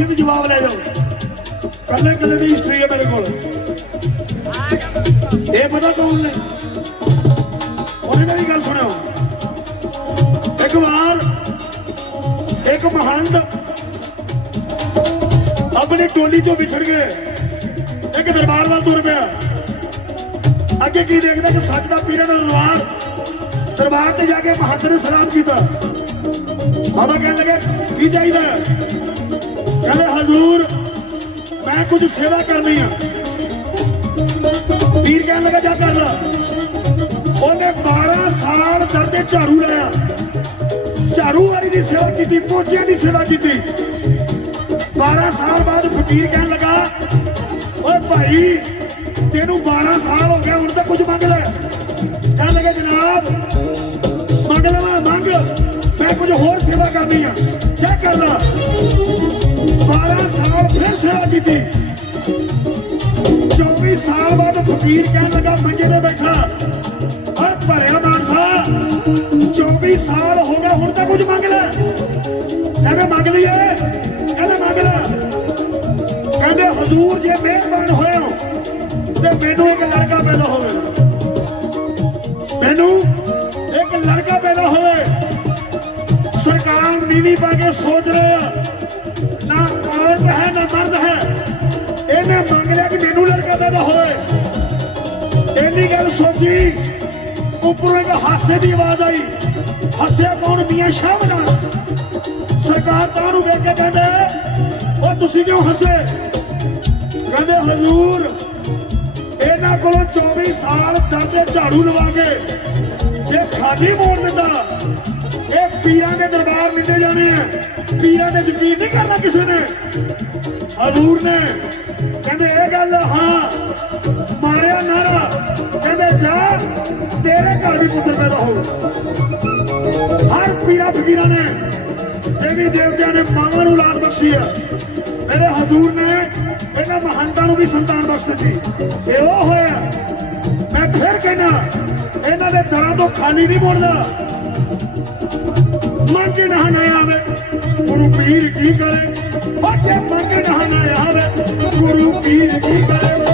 ਤੁਸੀਂ ਵੀ ਜਵਾਬ ਲੈ ਜਾਓ। ਕੱਲੇ ਕੱਲੇ ਦੀ ਹਿਸਟਰੀ ਹੈ ਮੇਰੇ ਕੋਲ। ਇਹ ਪਤਾ ਕੌਣ ਨੇ? ਉਹਨੇ ਮੇਰੀ ਗੱਲ ਸੁਣਿਓ। ਇੱਕ ਵਾਰ, ਇੱਕ ਮਹੰਤ ਆਪਣੀ ਟੋਲੀ ਤੋਂ ਵਿਛੜ ਗਏ। ਇੱਕ ਦਰਬਾਰ ਵੱਲ ਤੁਰ ਪਿਆ। ਅੱਗੇ ਕੀ ਦੇਖਦਾ ਕਿ ਸੱਚ ਦਾ ਪੀਰਾਂ ਦਾ ਦਰਬਾਰ? ਦਰਬਾਰ ਤੇ ਜਾ ਕੇ ਮਹੰਤ ਨੇ ਸਲਾਮ ਕੀਤਾ। ਬਾਬਾ ਕਹਿਣ ਲੱਗੇ, ਕੀ ਚਾਹੀਦਾ ਕੁਝ ਸੇਵਾ ਕਰਨੀ ਆ। ਪੀਰ ਕਹਿਣ ਲੱਗਾ, ਜਾ ਕਰ ਲਾ। ਉਹਨੇ 12 ਸਾਲ ਦਰਦੇ ਝਾੜੂ ਲਾਇਆ। ਝਾੜੂ ਵਾਲੀ ਦੀ ਸੇਵਾ ਕੀਤੀ, ਪੋਚਿਆਂ ਦੀ ਸੇਵਾ ਕੀਤੀ। 12 ਸਾਲ ਬਾਅਦ ਫਕੀਰ ਕਹਿਣ ਲੱਗਾ, ਓਏ ਭਾਈ, ਤੈਨੂੰ 12 ਸਾਲ ਹੋ ਗਿਆ ਹੁਣ ਤਾਂ ਕੁਝ ਮੰਗ ਲੈ। ਕਹਿਣ ਲੱਗਾ, ਜਨਾਬ, ਮੰਗ ਲਵਾਂ, ਮੰਗ। ਮੈਂ ਕੁਝ ਹੋਰ ਸੇਵਾ ਕਰਨੀ ਆ। ਕੀ ਕਰਨਾ 12 ਸਾਲ ਸੇਵਾ ਕੀਤੀ। 24 ਸਾਲ ਬਾਅਦ ਫਕੀਰ ਕਹਿਣ ਲੱਗਾ, ਮੰਜੇ ਤੇ ਬੈਠਾ। ਆ ਭਲਿਆ ਮਾਨਸਾ 24 ਸਾਲ ਹੋ ਗਏ, ਹੁਣ ਤਾਂ ਕੁਝ ਮੰਗ ਲੈ। ਕਹਿੰਦੇ, ਮੰਗ ਲਈਏ। ਕਹਿੰਦੇ, ਮੰਗ ਲੈ। ਕਹਿੰਦੇ, ਹਜ਼ੂਰ ਜੇ ਮਿਹਰਬਾਨ ਹੋਏ ਤੇ ਮੈਨੂੰ ਇੱਕ ਲੜਕਾ ਪੈਦਾ ਹੋਵੇ। ਮੈਨੂੰ ਇੱਕ ਲੜਕਾ ਪੈਦਾ ਹੋਵੇ। ਸਰਕਾਰ ਨੀਵੀਂ ਪਾ ਕੇ ਸੋਚ ਰਹੇ ਆ। ਔਰਤ ਮਰਦ ਹੈ। ਇਹਨੇ ਮੰਗ ਲਿਆ ਕਿ ਮੈਨੂੰ ਲੜਕਾ ਪੈਦਾ ਹੋਵੇ। ਇੰਨੀ ਗੱਲ ਸੋਚੀ, ਉੱਪਰੋਂ ਇੱਕ ਹਾਸੇ ਦੀ ਆਵਾਜ਼ ਆਈ। ਹੱਸਿਆ ਕੌਣ ਮੀਆਂ ਸ਼ਾਹ ਬਣਾ ਸਰਕਾਰ ਤਾਂ ਨੂੰ ਵੇਖ ਕੇ ਕਹਿੰਦੇ, ਉਹ ਤੁਸੀਂ ਕਿਉਂ ਹੱਸੇ? ਕਹਿੰਦੇ, ਹਜ਼ੂਰ, ਇਹਨਾਂ ਕੋਲੋਂ 24 ਸਾਲ ਦਰਦੇ ਝਾੜੂ ਲਵਾ ਕੇ ਜੇ ਖਾਲੀ ਮੋੜ ਦਿੰਦਾ ਇਹ ਪੀਰਾਂ ਦੇ ਦਰਬਾਰ ਨਿੰਦੇ ਜਾਣੇ ਆ। ਪੀਰਾਂ ਦੇ ਯਕੀਨ ਨਹੀਂ ਕਰਨਾ ਕਿਸੇ ਨੇ। ਹਜ਼ੂਰ ਨੇ। ਕਹਿੰਦੇ ਇਹ ਗੱਲ, ਹਾਂ, ਮਾਰਿਆ ਨਾਰਾ। ਕਹਿੰਦੇ ਜਾ, ਤੇਰੇ ਘਰ ਵੀ ਪੁੱਤਰ ਪੈਦਾ ਹੋ। ਹਰ ਪੀਰਾਂ ਫਕੀਰਾਂ ਨੇ, ਦੇਵੀ ਦੇਵਤਿਆਂ ਨੇ ਮਾਵਾਂ ਨੂੰ ਔਲਾਦ ਬਖਸ਼ੀ ਆ। ਮੇਰੇ ਹਜ਼ੂਰ ਨੇ ਇਹਨਾਂ ਮਹੰਤਾਂ ਨੂੰ ਵੀ ਸੰਤਾਨ ਬਖਸ਼ ਦਿੱਤੀ। ਇਹ ਉਹ ਹੋਇਆ। ਮੈਂ ਫਿਰ ਕਹਿਣਾ ਇਹਨਾਂ ਦੇ ਦਰਾਂ ਤੋਂ ਖਾਲੀ ਨਹੀਂ ਮੁੜਦਾ। ਮੰਗ ਨਾ ਨਾ ਆਵੇ, ਗੁਰੂ ਪੀਰ ਕੀ ਕਰੇ? ਬਾਜੇ ਮੰਗ ਨਾ ਨਾ ਆਵੇ ਗੁਰੂ ਪੀਰ ਕੀ ਕਰੇ